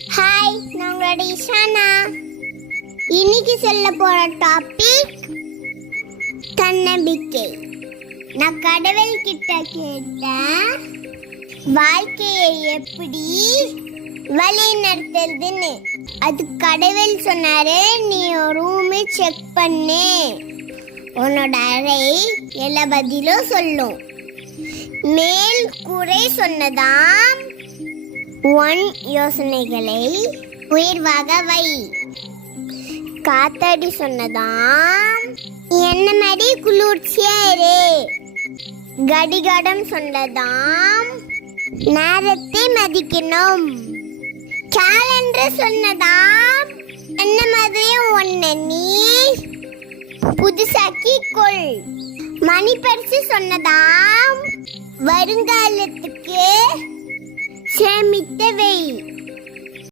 Hi, நான் உங்களோட இஷானா. இன்னைக்கு சொல்ல போற டாபிக் தன்னம்பிக்கை. நான் கடவுள் கிட்ட கேட்டேன், வாழ்க்கையை எப்படி வழி நடத்துறதுன்னு. அது கடவுள் சொன்னாரு, நீ ரூமை செக் பண்ணு, உன்னோட அறை எல்லா பதிலும் சொல்லும். மேல் கூரை சொன்னதாம், உன் யோசனைகளை உயர்வாக வை. காத்தாடி சொன்னதாம், என்ன மாதிரி குளிர்ச்சியா இரு. கடிகாரம் சொன்னதாம், நேரத்தை மதிக்கணும். கேலண்டர் சொன்னதாம், என்ன மாதிரியும் ஒன்ன நீ புதுசாக்கி கொள். மணி பரிசு சொன்னதாம், வருங்காலத்துக்கு சேமித்த வை.